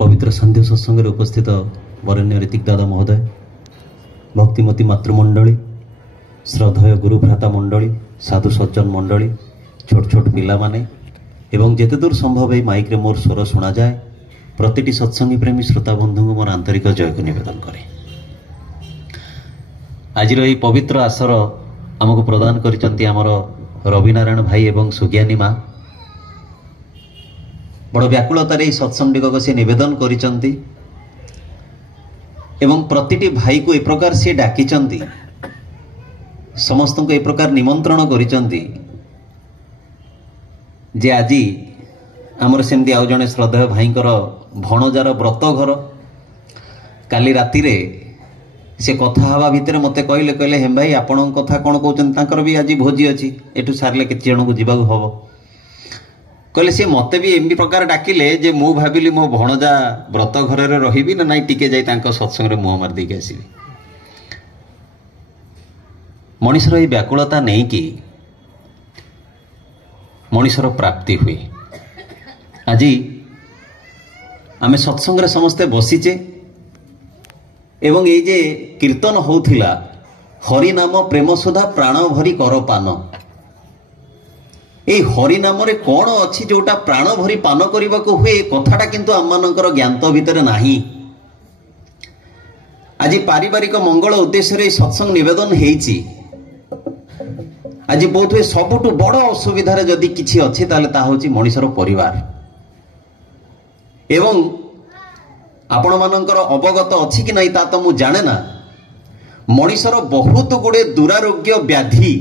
पवित्र संध्या सत्संग उपस्थित वरेण्य ऋतिक दादा महोदय, भक्तिमती मातृमंडली, श्रद्धेय गुरुभ्राता मंडली, साधु सज्जन मंडली, छोट छोट पिला माने एवं जेते दूर संभव ए माइक रे मोर स्वर सुना जाए प्रतिटी सत्संगी प्रेमी श्रोता बंधु मोर आंतरिक जय को निवेदन करे। आज यही पवित्र आसर आमको प्रदान करिसंती आमर रविनारायण भाई एवं सुज्ञानी माँ बड़ व्याकुलतार सत्संग से निवेदन करिसंती एवं प्रतिटी भाई को एक प्रकार से डाकिचंती, समस्त को एक प्रकार निमंत्रण करिसंती जे आज आमर सेमती आउ जने श्रद्धेय भाईंकर भणजार व्रत घर काली राति रे से कथा हवा भितर मते कहले हेम भाई आपण कथा कौन कहते तांकर भी आज भोजी अच्छी एठू सारे केते जन को जीवाक हम कहले सी मते भी एमती प्रकार डाकिले जे मु भाविली मो भणजा व्रत घर रही ना नाई टिके जाई तांको सत्संग मुह मार देके आसबि। मनीषर ये व्याकुलता नहीं कि मनीषर प्राप्ति हुए। आज आमे सत्संग समस्ते बसीचे एवं ये जे कीर्तन होउथिला हरि नाम प्रेम सुधा प्राण भरी कर पान, এই হরি নামরে কোন ଅଛି जोटा प्राण भरी पान करने को हुए कथाटा किंतु आमମାନଙ୍କର ज्ञात भितर नाही। आज पारिवारिक मंगल उद्देश्य सत्संग निवेदन हेछि। आज बहुत हुए सबुठु बड़ असुविधा जदि किछि अछि ताले ता होछि मनीषर परिवार एवं आपण मानकर अवगत अछि कि नहीं ता तो मु जाने ना। मनीषर बहुत गुड़े दुरारोग्य व्याधि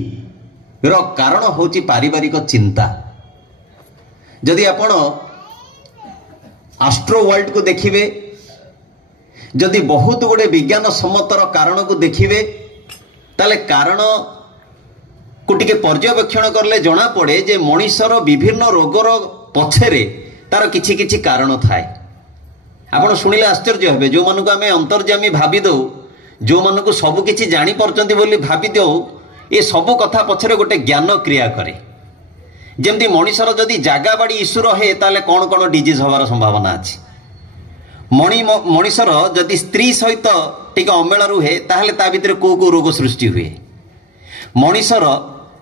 रो कारण होची पारिवारिक चिंता। जदि आपण आस्ट्रो वर्ल्ड को देखिबे, जदि बहुत गुड़े विज्ञान सम्मतर कारण को देखिबे ताले कारण को टिके पर्यवेक्षण करले जना पड़े जे मनीषर विभिन्न रोगर पछरे तार किछि किछि कारण थाए। आपण सुनिले आश्चर्य हेबे, जो मानको आमे अंतर्जामी भाबी दो, जो मानको सब किछि जानि परचंती बोली भाबी दो, ये सबू कथा पछरे गोटे ज्ञान क्रिया करे। जमती मनीषर जदि जागा बाड़ी इश्यू रहे ताले कौन कौन डिजीज हवार संभावना अच्छी। मनीषर जदि स्त्री सहित टिके अमेल रुहे ताहले ता भितर को रोग सृष्टि हुए। मनीषर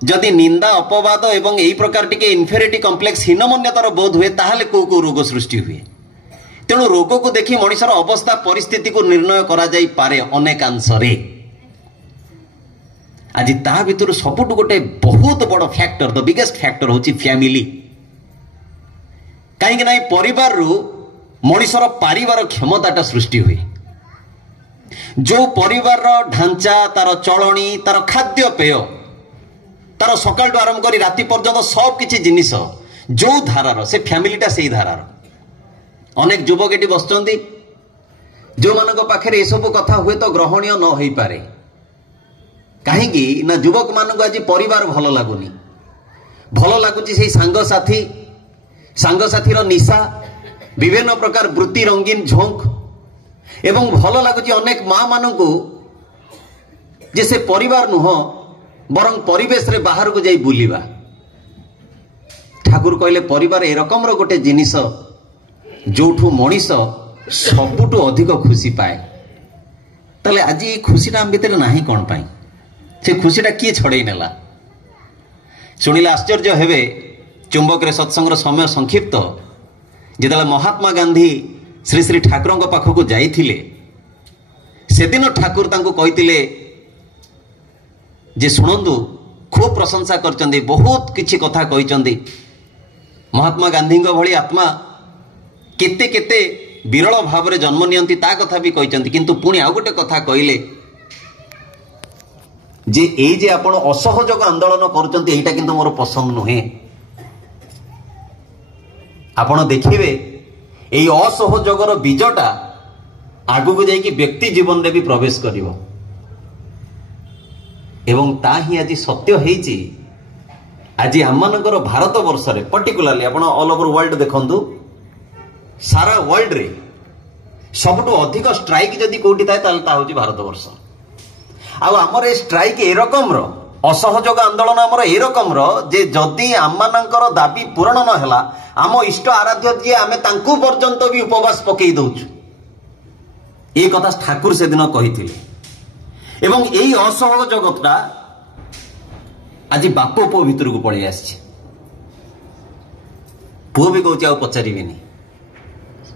जदि निंदा अपवाद एवं यही प्रकार टिके इन्फेरिटी कम्प्लेक्स हीनमन्यतार बोध हुए ताहले को रोग सृष्टि हुए। तेणु रोग को देखि मनीषर अवस्था परिस्थिति को निर्णय करा जाई पारे अनेकांशरे। आज ता भितर सबुठ गोटे बहुत बड़ फैक्टर, द बिगेस्ट फैक्टर होची फैमिली। कहीं ना परिवार रु मनीषर पारिवार क्षमताटा सृष्टि हुए। जो परिवार ढांचा, तार चलनी, तार खाद्य पेय, तार सकाल आरंभ कर राति पर्यंत सब किछि जिनिस जो धारार से फैमिलीटा से धारार। अनेक युवक एटी बसचंदी जो मानक पाखरे ए सब कथा हुए तो ग्रहणीय न होई पारे। कहीं ना युवक मानक आज परिवार भल लगुनि, भल लगुच से सांगसाथी निशा, विभिन्न प्रकार वृत्ति रंगीन झोंक एवं भल लगुच अनेक माँ मानक जे से परिवार नुह बरं परिवेश रे बाहर को जाई बुलिबा। ठाकुर कहले परिवार ए रकम रो गोटे जिनिस जोठू मनीष सबुठू अधिक खुशी पाए। ताले आज ये खुशीटा आम भितर नाही कोन पाई, से खुशीटा किए छड़े नेला। शुणिले आश्चर्य हेबे, चुंबक रे सत्संग समय संक्षिप्त जेतला महात्मा गांधी श्री श्री ठाकुर पाखक जाइथिले सेदिन ठाकुर तांको कहिथिले जे शुणंदु खूब प्रशंसा करचंदी, बहुत किछि कथा कहिचंदी। महात्मा गांधी भली आत्मा केते केते विरल भाव रे जन्म नियंती ता कथा भी कहिचंदी। किंतु पुणी आउ गोटे कथा कहिले जे ए जे आपण असहयोग आंदोलन करुचंती एटा किंतु मोर पसंद नुहे। आपण देखिबे एई असहयोगर बीजटा आगु को जाई कि व्यक्ति जीवन रे भी प्रवेश करिवो एवं ता ही आज सत्य हेछि। आज आमनकर भारत वर्ष रे पर्टिकुलरली आपण ऑल ओवर वर्ल्ड देखंतु, सारा वर्ल्ड रे सबटु अधिक स्ट्राइक जदि कोठी थाए ताल ता होछि भारत वर्ष। आमर ए स्ट्राइक ए रकम असहयोग आंदोलन आमर ए रकम जे जदि आमମାନଙ୍କର दाबी पूरण न ହେଲା आम इष्ट आराध्य जी आम तांकु पर्यंत भी उपवास पकई दउछु ए कथा ठाकुर से दिन कहिथिले एवं एई असहयोगता आज बाप पुओ भितर को पळै आछि पुओ भी कहूँ आउ पचारिबिनी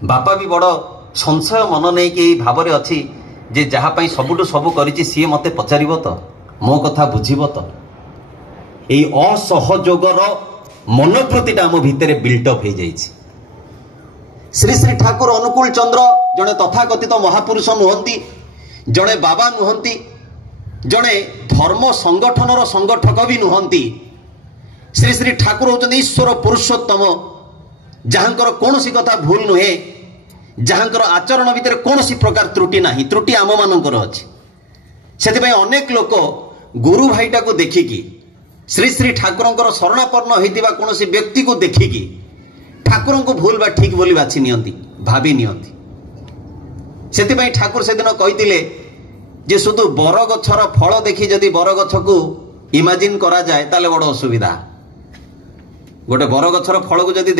बापा भी बड़ संशय मन नहीं कि भाव में अच्छी जे जहाँपाई सबुठु सबु करिछि सी मते पचारिबो तो मो कथा बुझिबो तो एई असहयोगर मनोवृत्तिटा आम भितर बिल्टअप हो जाइछि। श्री श्री ठाकुर अनुकूल चंद्र जड़े तथाकथित महापुरुष नुहंती जड़े बाबा नुहंती जड़े धर्म संगठनर संगठक भी नुहंती। श्री श्री ठाकुर होचंदी ईश्वर पुरुषोत्तम जहाँकर कौनसी कथा भूल नुहे जहाँकर आचरण भितर कौनसी प्रकार त्रुटि नाही त्रुटि आम मानकर अछि सेथिबाई अनेक लोक गुरु भाईटा को देखिकी श्री श्री ठाकुरंकर शरणापन्न होइतिबा कौनसी व्यक्ति को देखिकी ठाकुर को भूल बा ठीक बोली बाछि नियंती भाबी नियंती सेथिबाई ठाकुर से दिन कहितिले जे शुधु बरगछर फल देखि जदि बरगछ को इमाजिन करा जाए ताले बड़ असुविधा गोटे बरगछर फल को जदि